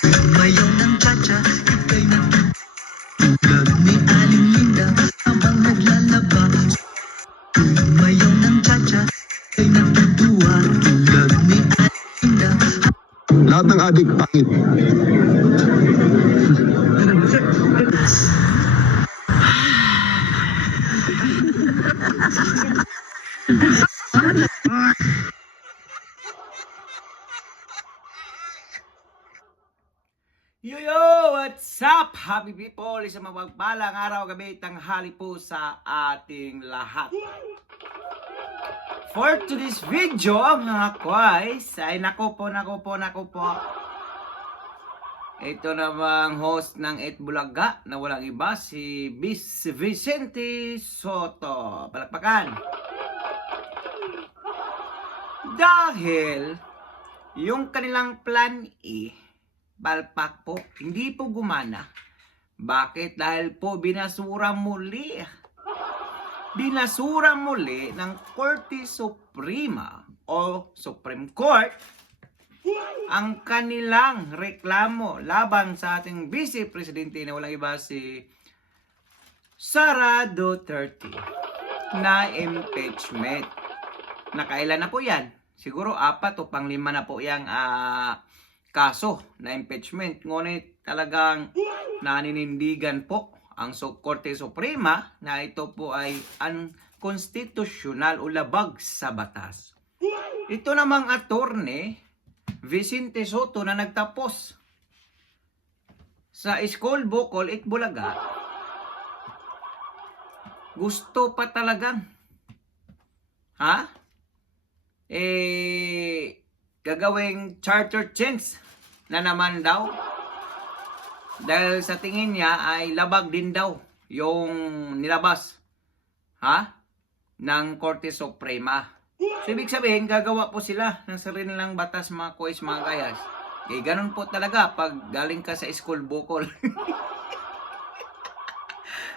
Mayaw ng tsa-tsa, ika'y natutulad ni Aling Linda habang naglalaba. Mayaw ng tsa-tsa, ika'y natutuwa tulad ni Aling Linda. Lahat ng adik pangit. Yo, what's up, happy people? Isang mapagpalang araw, gabi, tanghali po sa ating lahat. For today's video, mga guys, ay nako po. Ito namang host ng Itbulaga na walang iba, si Vicente Soto. Palakpakan. Dahil yung kanilang plan E, balpak po, hindi po gumana. Bakit? Dahil po binasura muli ng Korte Suprema o Supreme Court ang kanilang reklamo laban sa ating Vice Presidente na walang iba si Sara Duterte na impeachment. Nakailan na po yan? Siguro 4 o 5 na po yung kaso na impeachment. Ngunit talagang naninindigan po ang Korte Suprema na ito po ay unconstitutional o labag sa batas. Ito namang attorney, Vicente Soto, na nagtapos sa School Bukol, Itbulaga, gusto pa talagang gagawing charter change na naman daw. Dahil sa tingin niya ay labag din daw yung nilabas ng Korte Suprema. So ibig sabihin, gagawa po sila ng sarili nilang batas, mga kois, mga gayas. Ganun po talaga pag galing ka sa School Bukol.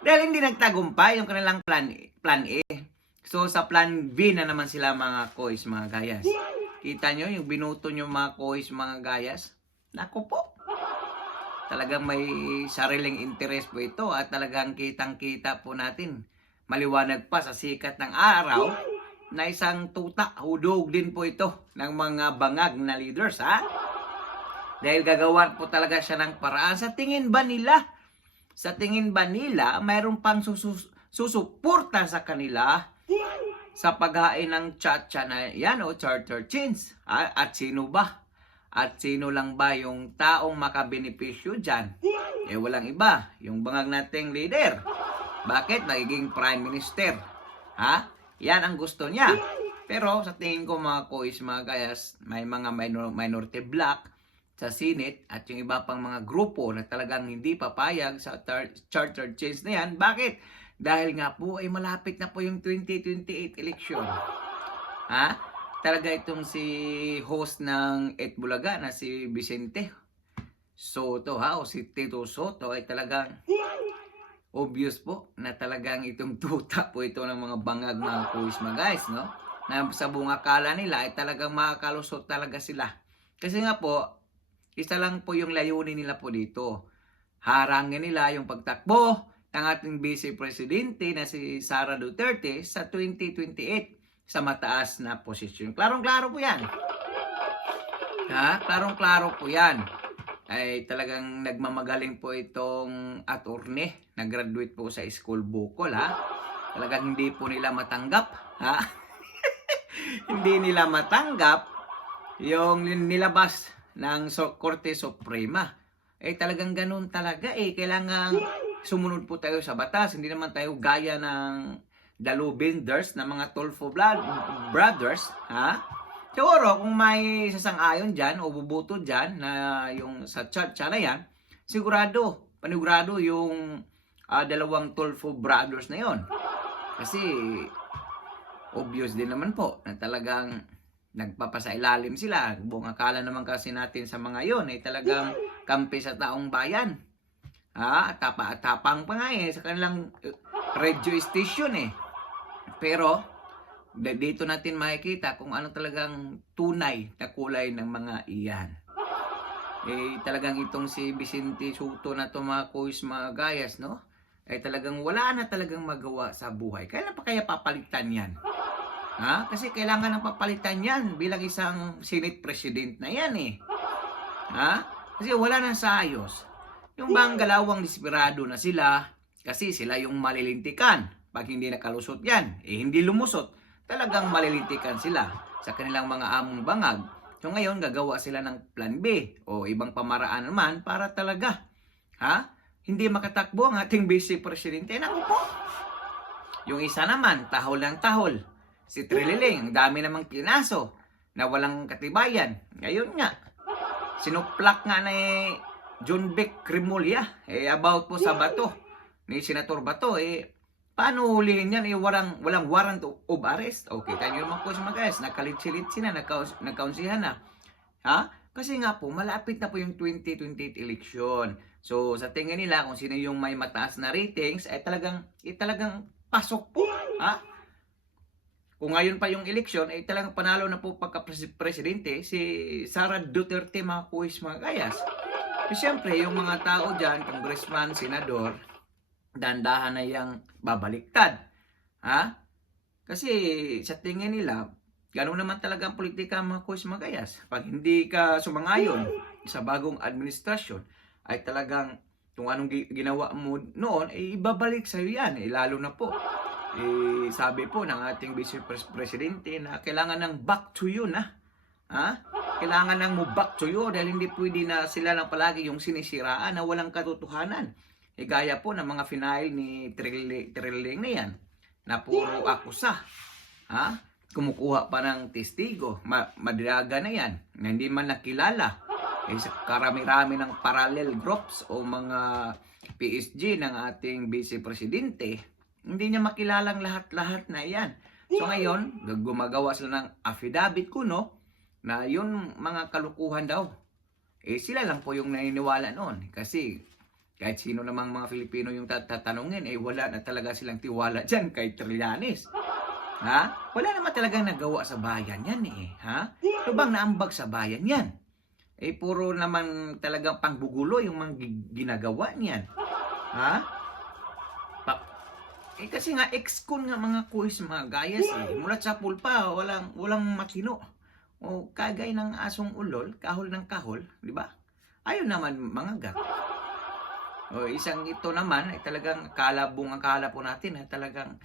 Dahil hindi nagtagumpay yung kanilang plan A. So sa plan B na naman sila, mga kois, mga gayas. Kita nyo yung binuto nyo, mga kois, mga gayas? Naku po. Talagang may sariling interest po ito at talagang kitang-kita po natin. Maliwanag pa sa sikat ng araw na isang tuta, hudog din po ito ng mga bangag na leaders, Dahil gagawan po talaga siya ng paraan. Sa tingin ba nila, mayroon pang susuporta sa kanila sa paghain ng tsa-tsa na yan o charter change? At sino ba? At sino lang ba yung taong makabenepisyo dyan? Walang iba. Yung bangag nating leader. Bakit? Nagiging prime minister. Yan ang gusto niya. Pero sa tingin ko, mga kois, mga gayas, may mga minority bloc sa Senate at yung iba pang mga grupo na talagang hindi papayag sa charter change na yan. Bakit? Dahil nga po ay malapit na po yung 2028 election. Talaga itong si host ng Itbulaga na si Vicente Soto o si Tito Soto ay talagang obvious po na talagang itong tuta po ito ng mga bangag, mga kuis, mga guys, no? Na sa bungakala nila ay talagang makakalusot talaga sila. Kasi nga po, isa lang po yung layunin nila po dito. Harangin nila yung pagtakbo ng ating Vice Presidente na si Sara Duterte sa 2028 sa mataas na posisyon. Klarong-klaro po yan. Klarong-klaro po yan. Ay talagang nagmamagaling po itong attorney. Nag-graduate po sa School Bukol, Talagang hindi po nila matanggap, Hindi nila matanggap yung nilabas ng Korte Suprema. Talagang ganun talaga, Kailangan sumunod po tayo sa batas. Hindi naman tayo gaya ng dalubinders na mga Tulfo brothers, Siguro kung may sasang-ayon dyan o bubuto dyan na yung sa tsa-tsa na yan, panigurado yung dalawang Tulfo brothers na yon. Kasi obvious din naman po na talagang nagpapasailalim sila. Buong akala naman kasi natin sa mga yon ay talagang kampi sa taong bayan. Tapang pa nga sa kanilang radio station Pero dito natin makikita kung ano talagang tunay na kulay ng mga iyan. talagang itong si Vicente Soto na to mga kuis mga gayas, no? Ay talagang wala na talagang magawa sa buhay. Kailan pa kaya papalitan yan? Ha? Kasi kailangan ng papalitan yan bilang isang Senate President na yan eh. Ha? Kasi wala na sa ayos. Yung bang galawang desperado na sila, kasi sila yung malilintikan. Pag hindi nakalusot yan, hindi lumusot, talagang malilintikan sila sa kanilang mga among bangag. So ngayon, gagawa sila ng plan B o ibang pamaraan naman para talaga, hindi makatakbo ang ating Vice Presidente. Naku po. Yung isa naman, tahol ng tahol. Si Trililing, ang dami namang kinaso na walang katibayan. Ngayon nga, sinuplak nga ni John Beck Cremulya about po sa bato ni Senator Bato. Paano hulihin yan? Walang warrant of arrest. Okay, tayo naman po sa mga guys, nakalitsilitsi na, nagkaunsihan na. Kasi nga po, malapit na po yung 2028 election. So, sa tingin nila, kung sino yung may mataas na ratings, ay talagang pasok po. Kung ngayon pa yung eleksyon, ay talagang panalo na po pagka-presidente si Sara Duterte, mga kuis, mga gayas. Siyempre, yung mga tao dyan, congressman, senador, dandahan na yung babaliktad. Kasi sa tingin nila, gano'n naman talaga ang politika, mga kuis, mga gayas. Pag hindi ka sumangayon sa bagong administrasyon, ay talagang kung anong ginawa mo noon, ibabalik sa'yo yan. Lalo na po, sabi po ng ating Vice Presidente na kailangan ng back to you na. Kailangan ng mo back to you dahil hindi pwede na sila lang palagi yung sinisiraan na walang katotohanan. Gaya po ng mga final ni Trilling na yan na puro akusa. Kumukuha pa ng testigo. Madiraga na yan na hindi man nakilala. Karami-rami ng parallel groups o mga PSG ng ating Vice Presidente. Hindi niya makilalang lahat-lahat na yan. So ngayon, gumagawa sila ng affidavit kuno na yun mga kalukuhan daw. Sila lang po yung naniniwala noon. Kasi kahit sino namang mga Filipino yung tatanungin, wala na talaga silang tiwala dyan kay Trillanes. Wala naman talagang nagawa sa bayan yan Ito bang naambag sa bayan yan? Puro naman talagang panggugulo yung mga ginagawa niyan. Kasi nga ex-con nga mga kuis, mga gayas Mulat sa pulpa, walang matino. O kagay ng asong ulol, kahol ng kahol, di ba? Ayaw naman mga gak. O isang ito naman ay talagang ang kala po natin ay talagang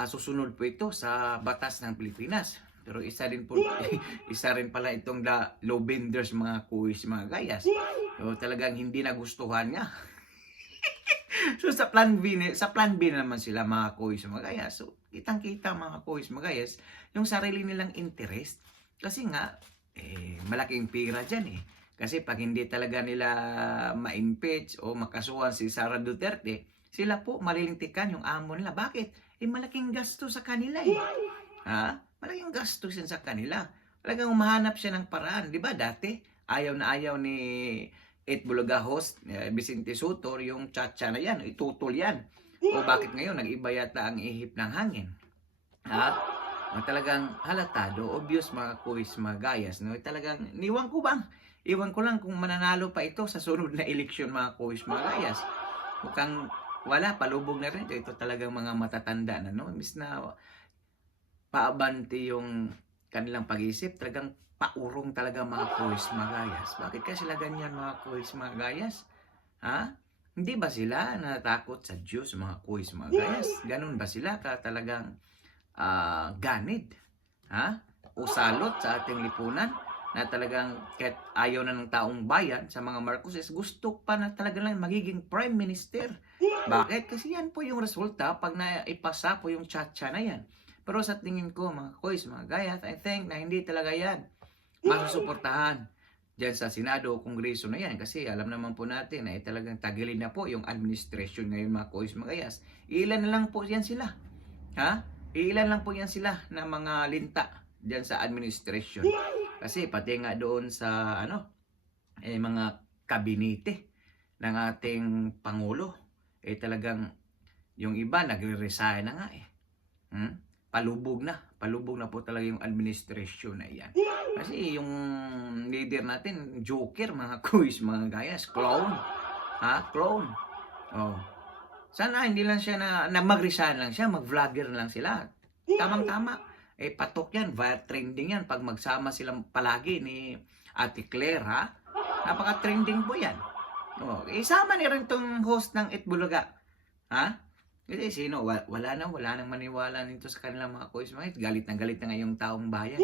susunod po ito sa batas ng Pilipinas. Pero isa rin pala itong low benders, mga kuis, mga gayas. So talagang hindi nagustuhan niya. So sa plan B naman sila, mga kuis, mga gayas. So kitang-kita, mga kuis, mga gayas, yung sarili nilang interest. Kasi nga malaking pira dyan Kasi pag hindi talaga nila ma-impeach o makasuhan si Sara Duterte, sila po malilintikan yung amo nila. Bakit? Malaking gasto sa kanila Malaking gasto yan sa kanila. Talagang umahanap siya ng paraan. Di ba dati, ayaw na ayaw ni Bulaga host, Vicente Soto, yung chacha na yan, itutol yan. O bakit ngayon, nag-iba yata ang ihip ng hangin? Talagang halatado, obvious, mga kuis, mga gayas. No? Talagang, iwan ko lang kung mananalo pa ito sa sunod na eleksyon, mga kuis, mga gayas. Mukhang wala, palubog na rin. Ito talagang mga matatanda na, no? Imbis na paabante yung kanilang pag-isip, talagang paurong talaga, mga kuis, mga gayas. Bakit kaya sila ganyan, mga kuis, mga gayas? Hindi ba sila natakot sa Diyos, mga kuis, mga gayas? Ganun ba sila talagang ganid? O salot sa ating lipunan? Na talagang kahit ayaw na ng taong bayan sa mga Marcoses, gusto pa na talaga lang magiging Prime Minister. Bakit? Kasi yan po yung resulta pag naipasa po yung chacha na yan. Pero sa tingin ko, mga kuis, mga gayas, I think na hindi talaga yan masusuportahan dyan sa Senado o Kongreso na yan. Kasi alam naman po natin na talagang tagilid na po yung administration ngayon, mga kuis, mga gayas. Ilan na lang po yan sila. Ilan lang po yan sila na mga linta dyan sa administration. Kasi pati nga doon sa mga kabinete ng ating Pangulo, talagang yung iba nagre-resign na nga Palubog na po talaga yung administration na yan. Kasi yung leader natin, joker, mga quiz, mga gayas, clown. Ha? Clown. Oh. Sana hindi lang siya na mag-resign lang siya, mag-vlogger lang sila. Tamang-tama. Patok yan, trending yan pag magsama silang palagi ni Ate Claire, ha? Napaka-trending po yan. Oh, isama ni rin tong host ng Itbulaga. Ha? Kasi sino, wala nang maniwala nito sa kanilang mga quiz. Galit na ngayong taong bayan.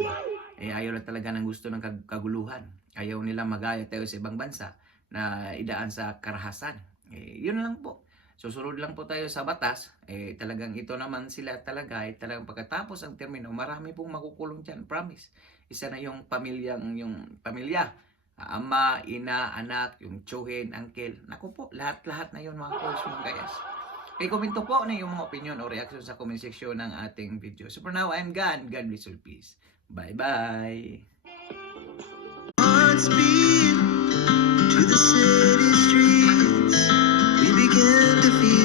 Ayaw na talaga ng gusto ng kaguluhan. Ayaw nila magaya tayo sa ibang bansa na idaan sa karahasan. Yun lang po. Susunod lang po tayo sa batas. Talagang ito naman sila talaga. Talagang pagkatapos ang termino, marami pong makukulong dyan. Promise. Isa na yung pamilya. Ama, ina, anak, yung tsuhin, uncle. Naku po, lahat-lahat na yun mga coach, mga gayas. Komento po na yung mga opinion o reaction sa comment section ng ating video. So for now, I'm gone. God bless you, peace. Bye-bye. Hearts beat to the city streets. We began to feel